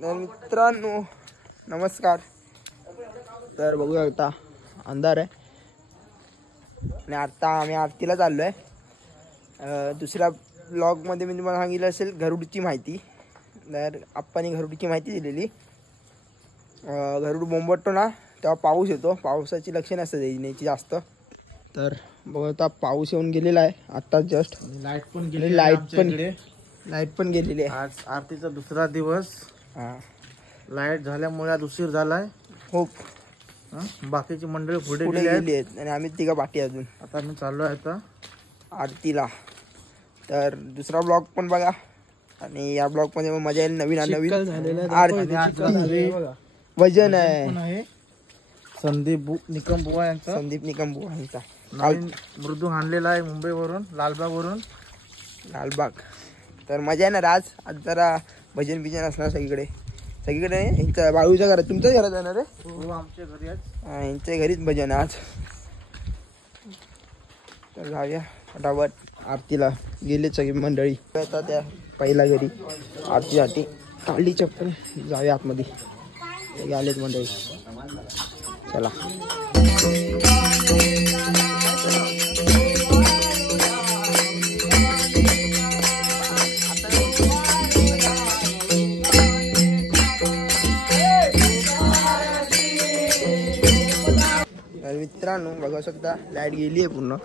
मित्रांनो नमस्कार. तर बघूया आता अंधार आहे आणि आता आम्ही आरतीला चाललो आहे. दुसऱ्या ब्लॉगमध्ये मी तुम्हाला सांगितलं असेल गरुडची माहिती. तर आप्पांनी गरुडची माहिती दिलेली. गरुड बोंबटतो ना तेव्हा पाऊस येतो. पावसाची लक्षणं असतात येण्याची जास्त. तर बघा आता पाऊस येऊन गेलेला आहे आता जस्ट. लाईट पण गेली. लाईट पण गेलेली आहे. आज आरतीचा दुसरा दिवस. लाईट झाल्यामुळे आज उशीर झालाय खूप. बाकीची मंडळी पुढे गेली आहेत आणि आम्ही तिघं बाकी अजून. आता आम्ही चाललो आहे आता आरतीला. तर दुसरा ब्लॉग पण बघा आणि या ब्लॉग मध्ये मजा येईल. नवीन आरती वजन आहे. संदीप निकम बुवा यांचा. मृदू आणलेला आहे मुंबईवरून, लालबाग. तर मजा येणार आज. आज जरा भजन बिजन असणार सगळीकडे. यांच्या बाळूच्या घरात. तुमच्याच घरात जाणार आहे? हो आमच्या घरी आज. यांच्या घरीच भजन आज. तर जाऊया फटाफट आरतीला. गेले सगळी मंडळी आता त्या पहिल्या घरी आरतीसाठी. काढली चप्पल जाऊया आतमध्ये. आलेत मंडळी. चला. मित्रांनो बघू शकता लाईट गेली आहे पूर्ण.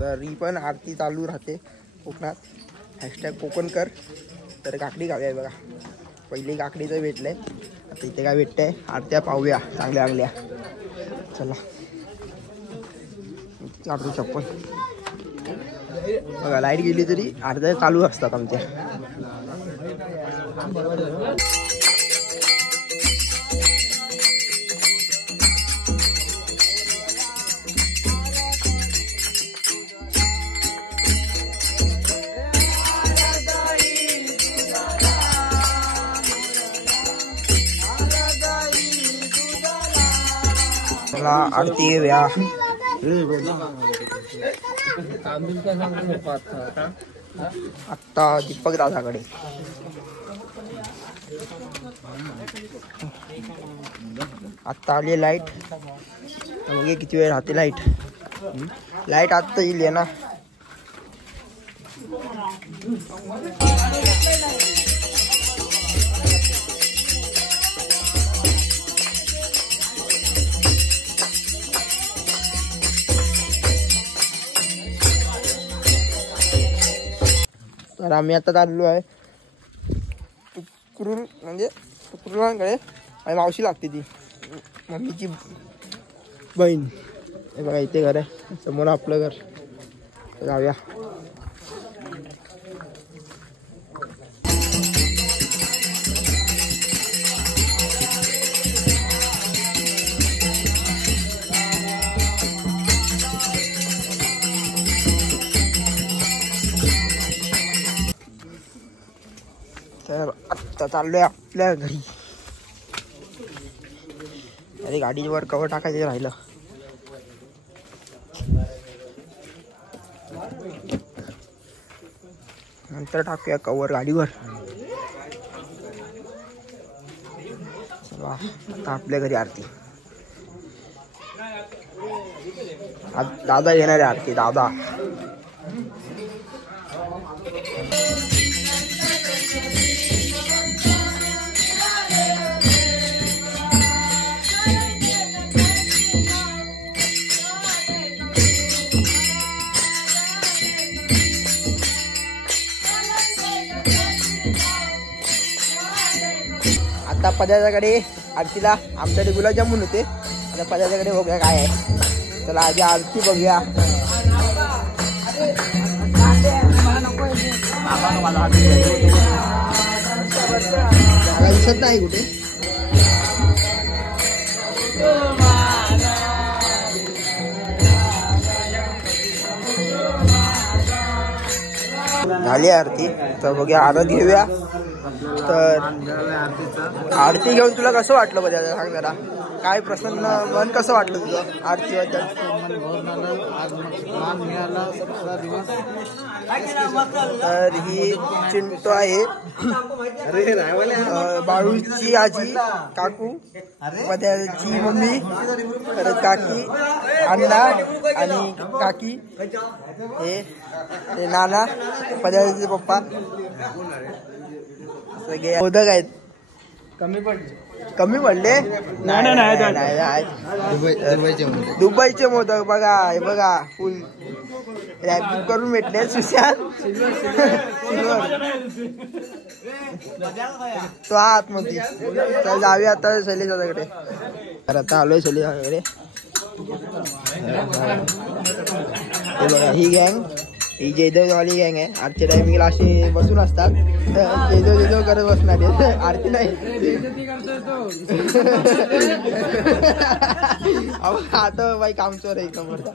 तर ही पण आरती चालू राहते कोकणात. हॅशटॅग कोकणकर. तर काकडी खाऊया बघा. पहिली काकडीचं भेटलंय. आता इथे काय भेटतंय आरत्या पाहूया चांगल्या चांगल्या. चला काढतो चप्पल. बघा लाईट गेली तरी आरत्या चालू असतात आमच्या. आरती घेऊया. आत्ता दीपक दादाकडे. आत्ता आली लाईट. म्हणजे किती वेळ राहते लाईट. लाईट आत्ता येईल ना. तर आम्ही आता चाललो आहे तुकरून. म्हणजे तुकरुलांकडे. आणि मावशी लागते ती मम्मीची बहीण. हे बघा इथे घर आहे समोर आपलं घर. जाऊया. तर आत्ता चाललोय आपल्या घरी. अरे गाडीवर कवर टाकायचं राहिलं. नंतर टाकूया कवर गाडीवर. चला आता आपल्या घरी आरती. दादा येणार आहे आरती. दादा आता पदार्थाकडे आरतीला आमच्याकडे गुलाबजामुन होते. आता पदार्थाकडे बघूया काय आहे. चला आधी आरती बघूया. दिसत नाही कुठे. झाली आरती. तर बघूया आरती घेऊया. तर आरती घेऊन तुला कसं वाटलं बघा सांग जरा. काय प्रसन्न मन कसं वाटलं तुझं आरतीबद्दल? मान भरून आलं. आज मान मिळाला. दुसरा दिवस. तर ही चिंटू आहे, बाळूची आजी, काकू, पद्याची मम्मी, परत काकी, अण्णा आणि काकी, हे नाना, पद्याचे पप्पा. सगळे मोदक आहेत. कमी पडले? नाही. दुबईचे मोदक बघा, हे बघा फुल रॅपिंग करून भेटले. सुशांत तो आतमध्ये. तर जाऊया आता शैलेशाकडे. तर आता आलोय शैलेशाकडे. हे बघा ही गँग, ही जेजवाली गँग आहे. आरती टायमिंगला असे बसून असतात. जेजो करत बसणार. आरती नाही आता बाई कामचोर आहे समोरचा.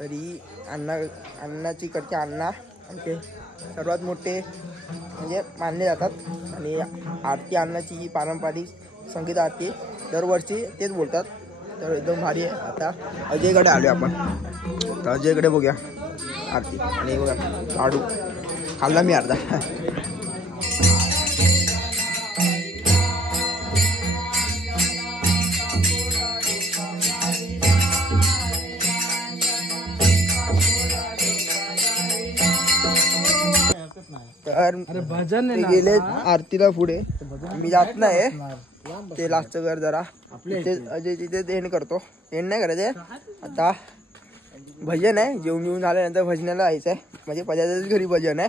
तरी अण्णाची कडचे अण्णा आमचे सर्वात मोठे म्हणजे मानले जातात. आणि आरती अण्णाची ही पारंपरिक संगीत आरती दरवर्षी तेच बोलतात. तर एकदम भारी आहे. आता अजयकडे आलो आपण. तर अजयकडे बघूया आरती. आणि बघा लाडू खाल्ला मी अर्धा. तर गेले आरतीला पुढे. मी जात नाही. ते लास्टचं घर जरा अजय तिथे एंड करतो. एंड नाही करायचे. आता भजन आहे. जेवून घेऊन आल्यानंतर भजनाला जायचं आहे. म्हणजे पजाच्याच घरी भजन आहे.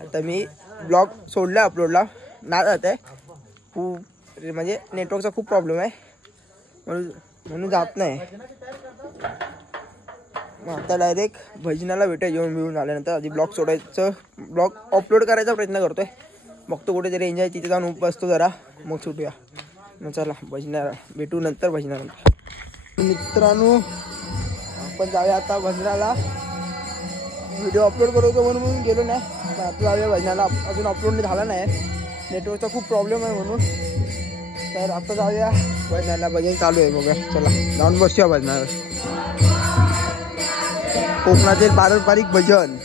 आता मी ब्लॉग सोडला अपलोडला ना जात आहे. खूप म्हणजे नेटवर्कचा खूप प्रॉब्लेम आहे म्हणून जात नाही. मग आता डायरेक्ट भजनाला भेटाय. जेवण बिवून आल्यानंतर आधी ब्लॉग सोडायचं, ब्लॉग अपलोड करायचा प्रयत्न करतोय. बघतो कुठेतरी एन्जॉय तिथे जाऊन बसतो जरा, मग सुटूया. मग चला भजनाला भेटू नंतर. भजनानंतर मित्रांनो आपण जाऊया आता भजनाला. व्हिडिओ अपलोड करतो म्हणून गेलो नाही. पण आता जाऊया भजनाला. अजून अपलोड झाला नाही. नेटवर्कचा खूप प्रॉब्लेम आहे म्हणून. तर आता जाऊया भजनाला. भजन चालू आहे बघा. चला जाऊन बसूया भजनाला. कोकणातील पारंपरिक भजन.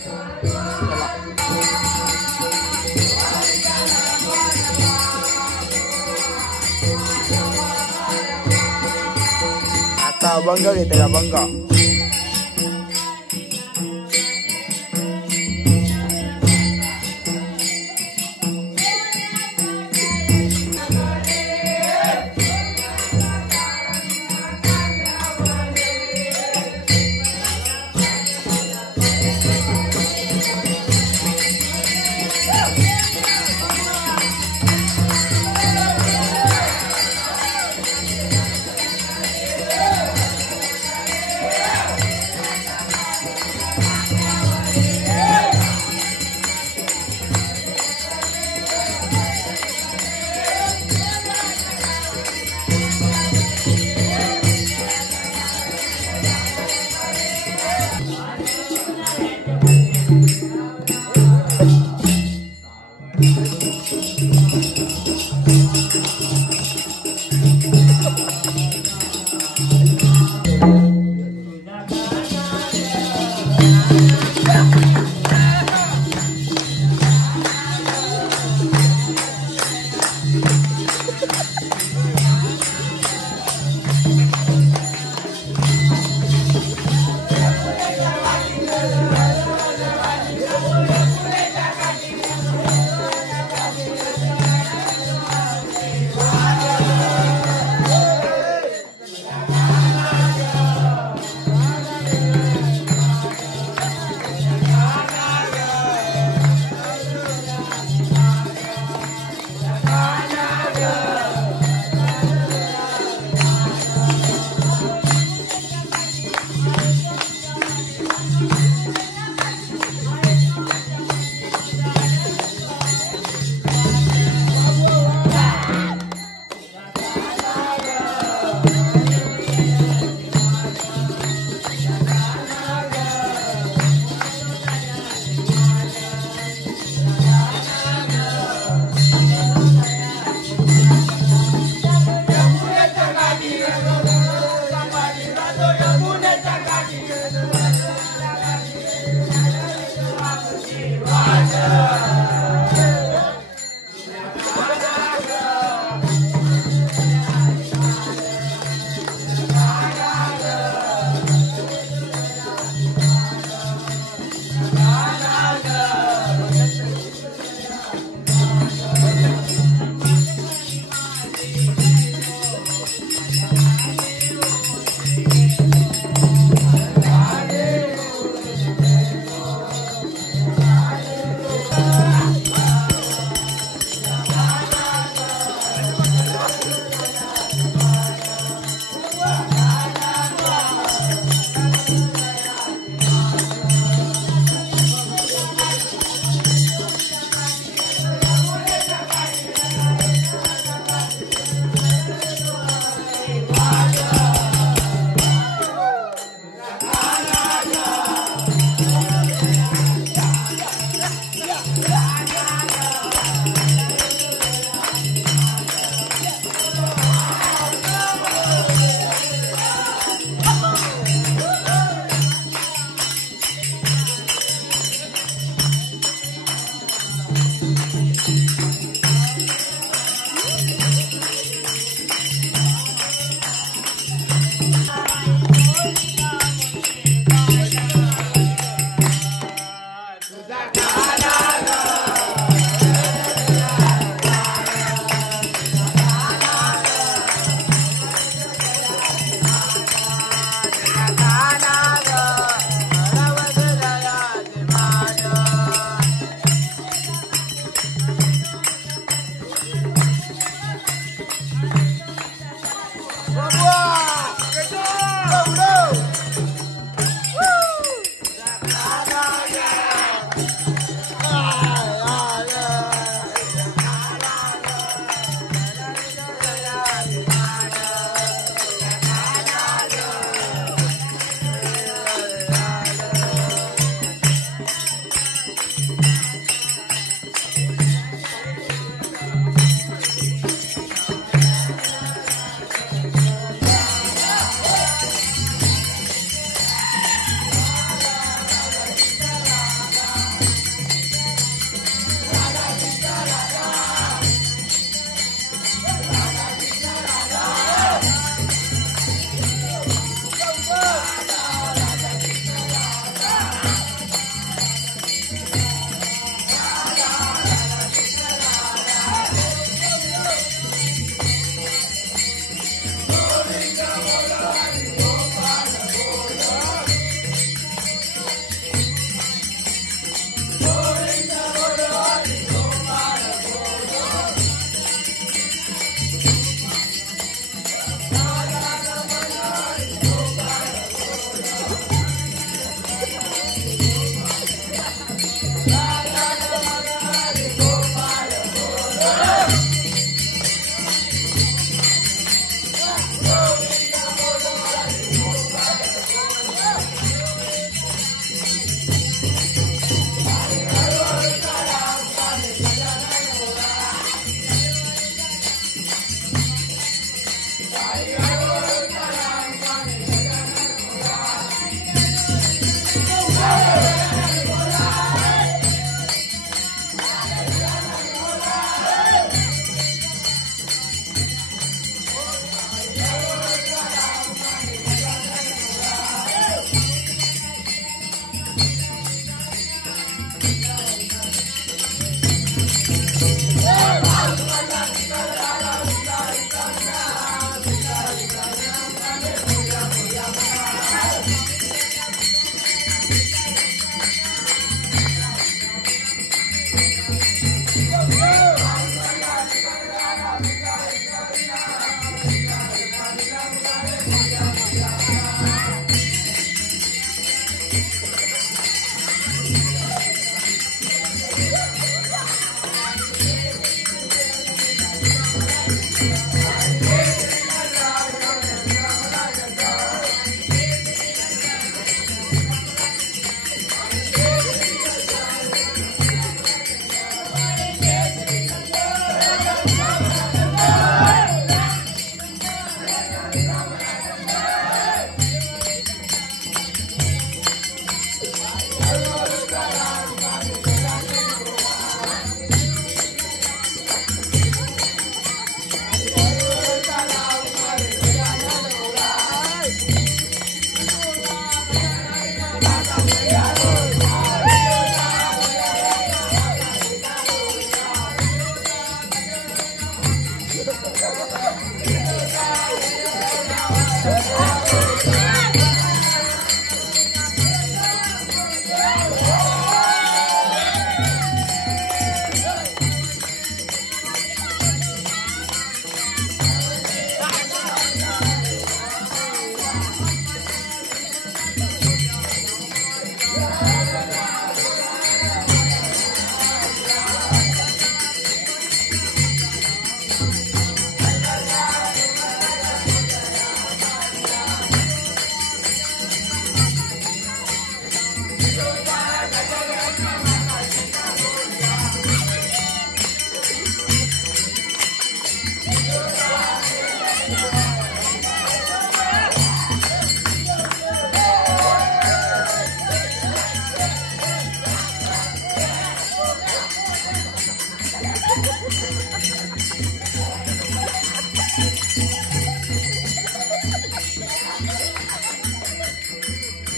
आता अभंग घेते. अभंग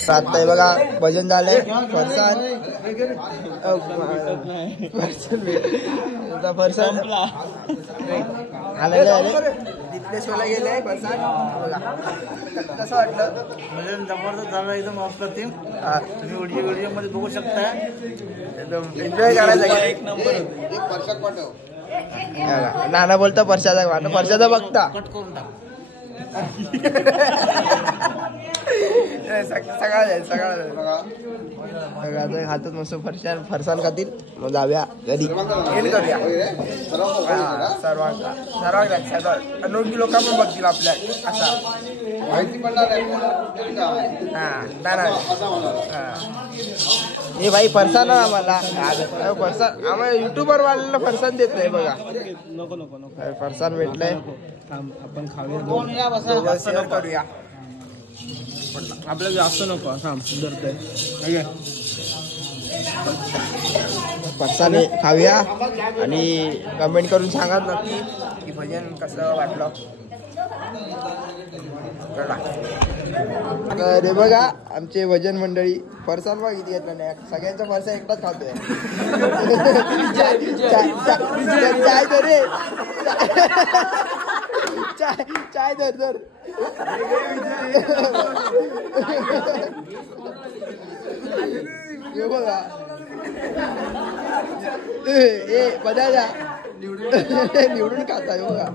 आता हे बघा भजन झालंय फरसान आलेले आले दिप्लेश्वरला गेले फरसान बघा कसं वाटलं भजन जबरदस्त झालं एकदम अप्रतिम तुम्ही व्हिडिओ मध्ये बघू शकता एकदम एन्जॉय करायचं एक नंबर नाना बोलता परशाचा बघता कट करून टाक सगळ्या हातात मस्त फरसान खातील मग जाऊया घरी एंड करूया सर्वांना अनोळखी लोक पण बघतील आपल्या असा हे भाई फरसान आम्हाला फरसान आम्हाला युट्यूबर वाल्याला फरसान देत नाही बघा नको फरसान भेटलंय आपण खाऊया शेअर करूया आपल्याला जास्त नको धरतोय फरसान खाऊया आणि कमेंट करून सांगा नक्की की भजन कसं वाटलं अरे बघा आमचे भजन मंडळी फरसान बघ किती घेतलं नाही सगळ्यांचा फरसा एकटाच खातोय चाय तर रे चाय धर बघा ए बघा निवडून खाताय बघा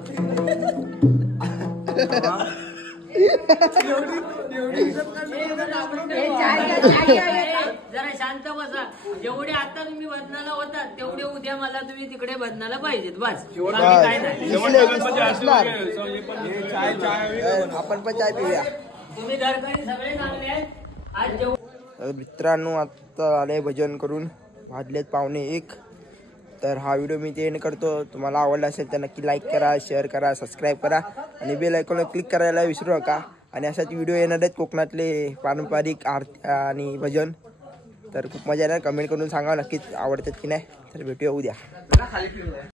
जरा शांत बसा जेवढे आता तुम्ही बदनाला होतात तेवढे उद्या मला तुम्ही तिकडे बदनाला पाहिजेत बस आपण पण चाय पिऊया तुम्ही दरकारी सगळे चांगले आहेत आज जेवढे मित्रांनो आता आले भजन करून वाजलेत 1:15 तर हा व्हिडिओ मी ते एंड करतो तुम्हाला आवडला असेल तर नक्की लाईक करा शेअर करा सबस्क्राईब करा आणि बेल आयकॉनवर क्लिक करायला विसरू नका आणि असाच व्हिडिओ येणार आहेत कोकणातले पारंपरिक आरती आणि भजन तर खूप मजा येणार कमेंट करून सांगा नक्कीच आवडतात की नाही तर भेटूया उद्या